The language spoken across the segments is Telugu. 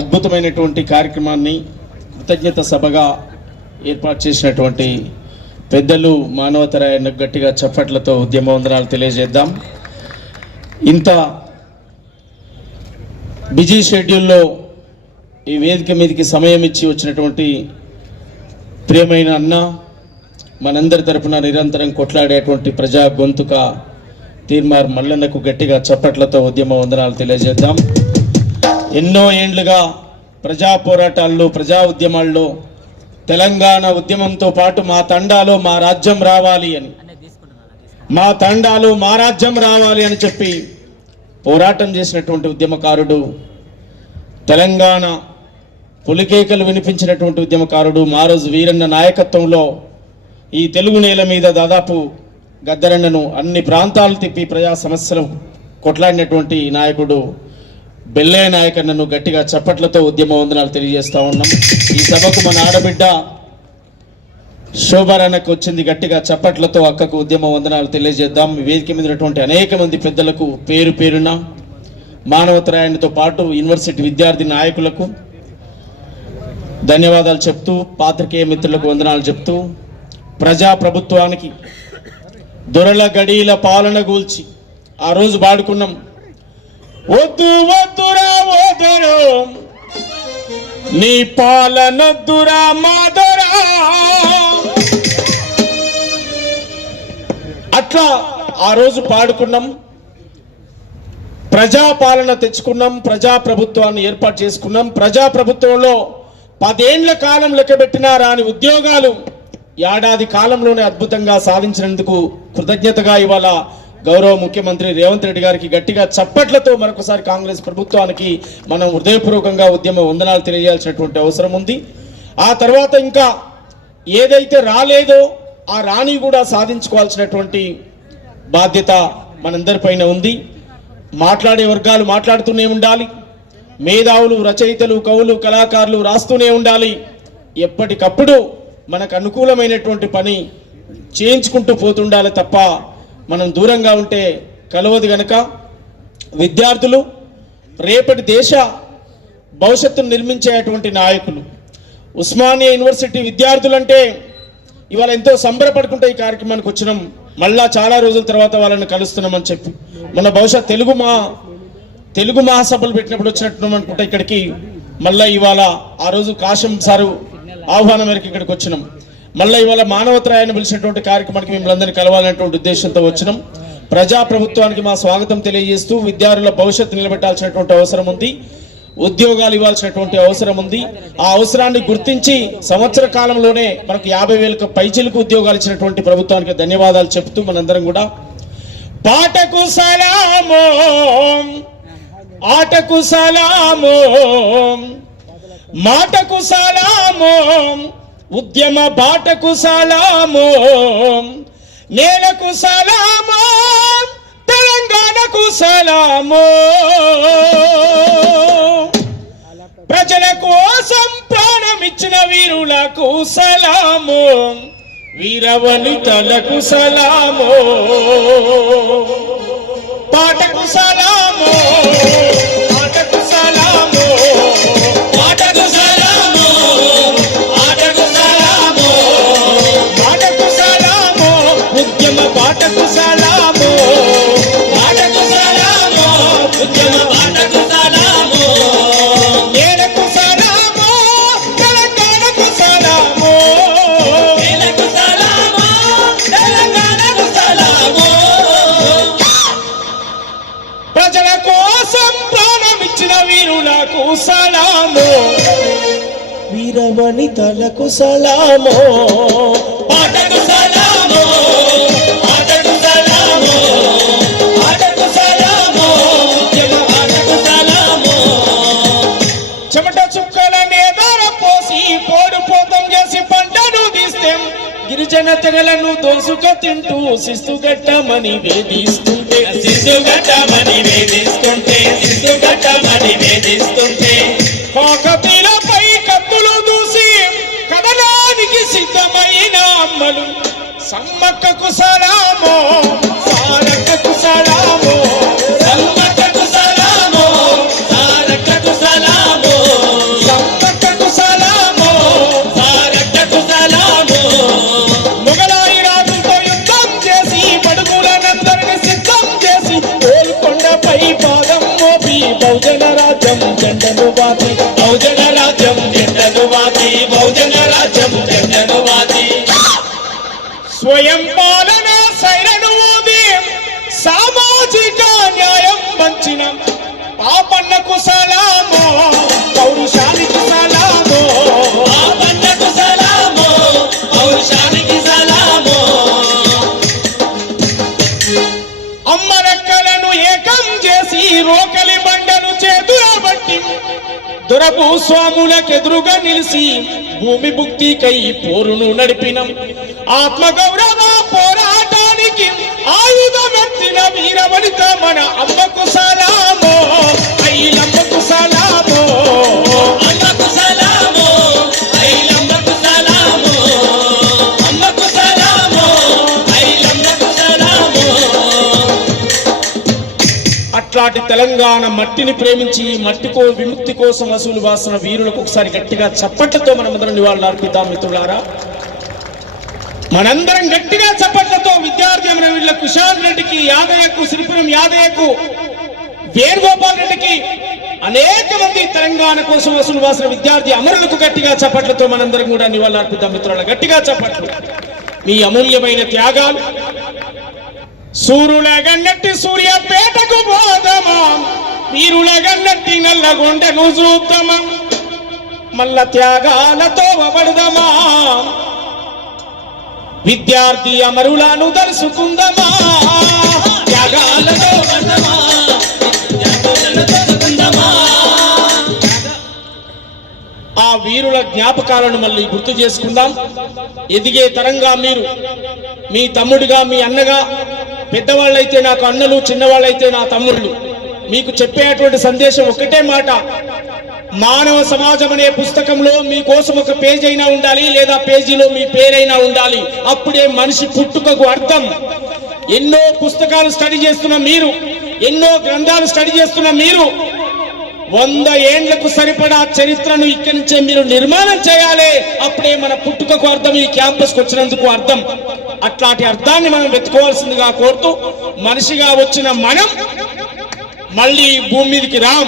అద్భుతమైనటువంటి కార్యక్రమాన్ని కృతజ్ఞత సభగా ఏర్పాటు చేసినటువంటి పెద్దలు మానవతరాయన గట్టిగా చప్పట్లతో ఉద్యమ వందనాలు తెలియజేద్దాం. ఇంత బిజీ షెడ్యూల్లో ఈ వేదిక మీదకి సమయం ఇచ్చి వచ్చినటువంటి ప్రియమైన అన్న, మనందరి తరపున నిరంతరం కొట్లాడేటువంటి ప్రజా గొంతుక తీర్మార్ మల్లన్నకు గట్టిగా చప్పట్లతో ఉద్యమ వందనాలు తెలియజేద్దాం. ఎన్నో ఏండ్లుగా ప్రజా పోరాటాల్లో, ప్రజా ఉద్యమాల్లో తెలంగాణ ఉద్యమంతో పాటు మా తండాలో మా రాజ్యం రావాలి అని, మా తండాలో మా రాజ్యం రావాలి అని చెప్పి పోరాటం చేసినటువంటి ఉద్యమకారుడు, తెలంగాణ పులికేకలు వినిపించినటువంటి ఉద్యమకారుడు మారోజు వీరన్న నాయకత్వంలో ఈ తెలుగు నేల మీద దాదాపు గద్దరన్నను అన్ని ప్రాంతాలు తిప్పి ప్రజా సమస్యలు కొట్లాడినటువంటి నాయకుడు బెల్లయ్య నాయకన్నను గట్టిగా చప్పట్లతో ఉద్యమ వందనాలు తెలియజేస్తా ఉన్నాం. ఈ సభకు మన ఆడబిడ్డ శోభారాణకు వచ్చింది, గట్టిగా చప్పట్లతో అక్కకు ఉద్యమ వందనాలు తెలియజేద్దాం. వేదిక మీద ఉన్నటువంటి అనేక మంది పెద్దలకు పేరు పేరున మానవతరాయణతో పాటు యూనివర్సిటీ విద్యార్థి నాయకులకు ధన్యవాదాలు చెప్తూ, పాత్రికేయ మిత్రులకు వందనాలు చెప్తూ, ప్రజా ప్రభుత్వానికి దొరల గడీల పాలన గూల్చి ఆ రోజు పాడుకున్నాం, వద్దు వద్దురా వదరు నీ పాలనొద్దురా మాదరా. అట్లా ఆ రోజు పాడుకున్నాం. ప్రజాపాలన తెచ్చుకున్నాం, ప్రజా ప్రభుత్వాన్ని ఏర్పాటు చేసుకున్నాం. ప్రజా ప్రభుత్వంలో 10 ఏండ్ల కాలం లెక్కబెట్టినా రాని ఉద్యోగాలు ఏడాది కాలంలోనే అద్భుతంగా సాధించినందుకు కృతజ్ఞతగా ఇవాళ గౌరవ ముఖ్యమంత్రి రేవంత్ రెడ్డి గారికి గట్టిగా చప్పట్లతో మరొకసారి కాంగ్రెస్ ప్రభుత్వానికి మనం హృదయపూర్వకంగా ఉద్యమ వందనాలు తెలియజేయాల్సినటువంటి అవసరం ఉంది. ఆ తర్వాత ఇంకా ఏదైతే రాలేదో ఆ రాణి కూడా సాధించుకోవాల్సినటువంటి బాధ్యత మనందరిపైన ఉంది. మాట్లాడే వర్గాలు మాట్లాడుతూనే ఉండాలి, మేధావులు, రచయితలు, కవులు, కళాకారులు రాస్తూనే ఉండాలి. ఎప్పటికప్పుడు మనకు అనుకూలమైనటువంటి పని చేయించుకుంటూ పోతుండాలి తప్ప మనం దూరంగా ఉంటే కలవదు. గనక విద్యార్థులు రేపటి దేశ భవిష్యత్తును నిర్మించేటువంటి నాయకులు. ఉస్మానియా యూనివర్సిటీ విద్యార్థులంటే ఇవాళ ఎంతో సంబరపడుకుంటే ఈ కార్యక్రమానికి వచ్చినాం. మళ్ళా చాలా రోజుల తర్వాత వాళ్ళని కలుస్తున్నామని చెప్పి మన బహుశా తెలుగు మహాసభలు పెట్టినప్పుడు వచ్చినట్టు అనుకుంటా ఇక్కడికి. మళ్ళీ ఇవాళ ఆ రోజు కాశం సారు ఆహ్వానం మేరకు ఇక్కడికి వచ్చినాం. మళ్ళీ ఇవాళ మానవతరాయని పిలిచినటువంటి కార్యక్రమానికి మిమ్మల్ని అందరినీ కలవాలనేటువంటి ఉద్దేశంతో వచ్చినాం. ప్రజా ప్రభుత్వానికి మా స్వాగతం తెలియజేస్తూ విద్యార్థుల భవిష్యత్తు నిలబెట్టాల్సినటువంటి అవసరం ఉంది, ఉద్యోగాలు ఇవ్వాల్సినటువంటి అవసరం ఉంది. ఆ అవసరాన్ని గుర్తించి సంవత్సర కాలంలోనే మనకు 50,000 పైచిలకు ఉద్యోగాలు ఇచ్చినటువంటి ప్రభుత్వానికి ధన్యవాదాలు చెప్తూ మనందరం కూడా పాటకు సలామో ఆటకు సలామో మాటకు సలామో ఉద్యమ బాటకు సలామో నేలకు సలామో తెలంగాణకు సలామో ప్రజల కోసం ప్రాణమిచ్చిన వీరులకు సలామో వీరవనితలకు సలామో పాటకు సలామో ఆటకు సలామో పాటకు సలామో ఆటకు సలామో పాటకు సలామో ఉద్యమ బాటకు సలామో పాటకు సలామో ఉద్యమ బాటకు సలామో నేలకు సలామో తెలంగాణకు సలామో నేలకు సలామో తెలంగాణకు సలామో ప్రజల కోసం ప్రాణమిచ్చిన వీరులకు సలామో వీరవనితలకు సలామో పాటకు సలామో ఆటకు సలామో ఆటకు సలామో ఉద్యమ ఆటకు సలామో చెమట చుక్కలనే ధార పోసి పోడు పోతం చేసి పంటను తీస్తాం గిరిజన తెగలను దోసుక తింటూ శిస్తుగట్టమని వేధిస్తుంటే కాకతీలపై కత్తులు దూసి కదలానికి సిద్ధమైన అమ్మలు సమ్మక్కకు సలామో సారక్కకు సలామో సమ్మక్కకు సలామో సారక్కకు సలామో దొరభూస్వాములకెదురుగా నిలిచి భూమి భుక్తికై పోరును నడిపినం. ఆత్మగౌరవ పోరాటానికి ఆయుధమెత్తిన వీరవనిత మన అమ్మకు సలామో, ఐలమ్మకు సలామో, అమ్మకు సలామో, ఐలమ్మకు సలామో, అమ్మకు సలామో, ఐలమ్మకు సలామో. అట్లాంటి తెలంగాణ మట్టిని ప్రేమించి మట్టికో విముక్తి కోసం వసూలు వాసిన వీరులకు ఒకసారి గట్టిగా చప్పట్లతో మనమందరం నివాళులు అర్పిద్దాం మిత్రులారా. మనందరం గట్టిగా చప్పట్లతో విద్యార్థి అమరవీరుల కుశాల్ రెడ్డికి, యాదయ్యకు, శ్రీపురం యాదయ్యకు, వేణుగోపాల్ రెడ్డికి, అనేక మంది తెలంగాణ కోసం వసూలు వాసిన విద్యార్థి అమరులకు గట్టిగా చప్పట్లతో మనందరం కూడా నివాళులు అర్పిద్దాం మిత్రులారా. గట్టిగా చప్పట్లు. మీ అమూల్యమైన త్యాగాలు సూర్యులగన్నట్టి సూర్యపేటకు పోదమా, వీరులగన్నట్టి నల్లగొండను చూద్దామా, మల్ల త్యాగాలతో వబడదమా, విద్యార్థి అమరులను దలుసుకుందమా, త్యాగాలతో వబడదమా, విద్యార్థులతో వబడదమా. ఆ వీరుల జ్ఞాపకాలను మళ్ళీ గుర్తు చేసుకుందాం. ఎదిగే తరంగా మీరు, మీ తమ్ముడిగా, మీ అన్నగా, పెద్దవాళ్ళైతే నాకు అన్నలు, చిన్నవాళ్ళైతే నా తమ్ముళ్ళు, మీకు చెప్పేటువంటి సందేశం ఒకటే మాట. మానవ సమాజం అనే పుస్తకంలో మీకోసం ఒక పేజీ అయినా ఉండాలి, లేదా పేజీలో మీ పేరైనా ఉండాలి. అప్పుడే మనిషి పుట్టుకకు అర్థం. ఎన్నో పుస్తకాలు స్టడీ చేస్తున్న మీరు, ఎన్నో గ్రంథాలు స్టడీ చేస్తున్న మీరు 100 ఏండ్లకు సరిపడా చరిత్రను ఇక్కడి నుంచే మీరు నిర్మాణం చేయాలి. అప్పుడే మన పుట్టుకకు అర్థం, ఈ క్యాంపస్కి వచ్చినందుకు అర్థం. అట్లాంటి అర్థాన్ని మనం వెతుకోవాల్సిందిగా కోరుతూ, మనిషిగా వచ్చిన మనం మళ్ళీ భూమి మీదకి రాం.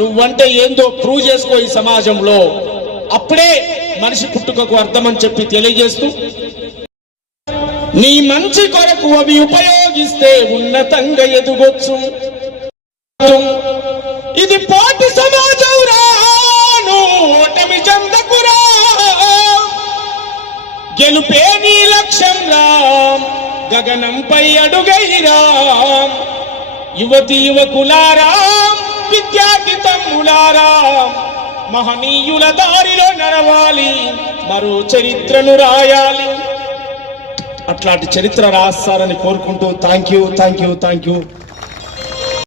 నువ్వంటే ఏందో ప్రూవ్ చేసుకో ఈ సమాజంలో, అప్పుడే మనిషి పుట్టుకకు అర్థం అని చెప్పి తెలియజేస్తూ, నీ మంచి కొరకు అవి ఉపయోగిస్తే ఉన్నతంగా ఎదుగొచ్చు. ఇది పోటీ సమాజం రాను ఓటమి చెందకురా, గెలుపే నీ లక్ష్యం రా, గగనంపై అడుగైరా. యువతి యువకులారా, విద్యార్థి తమ్ములారా, మహనీయుల దారిలో నడవాలి, మరో చరిత్రను రాయాలి. అట్లాంటి చరిత్ర రాస్తారని కోరుకుంటూ థ్యాంక్ యూ.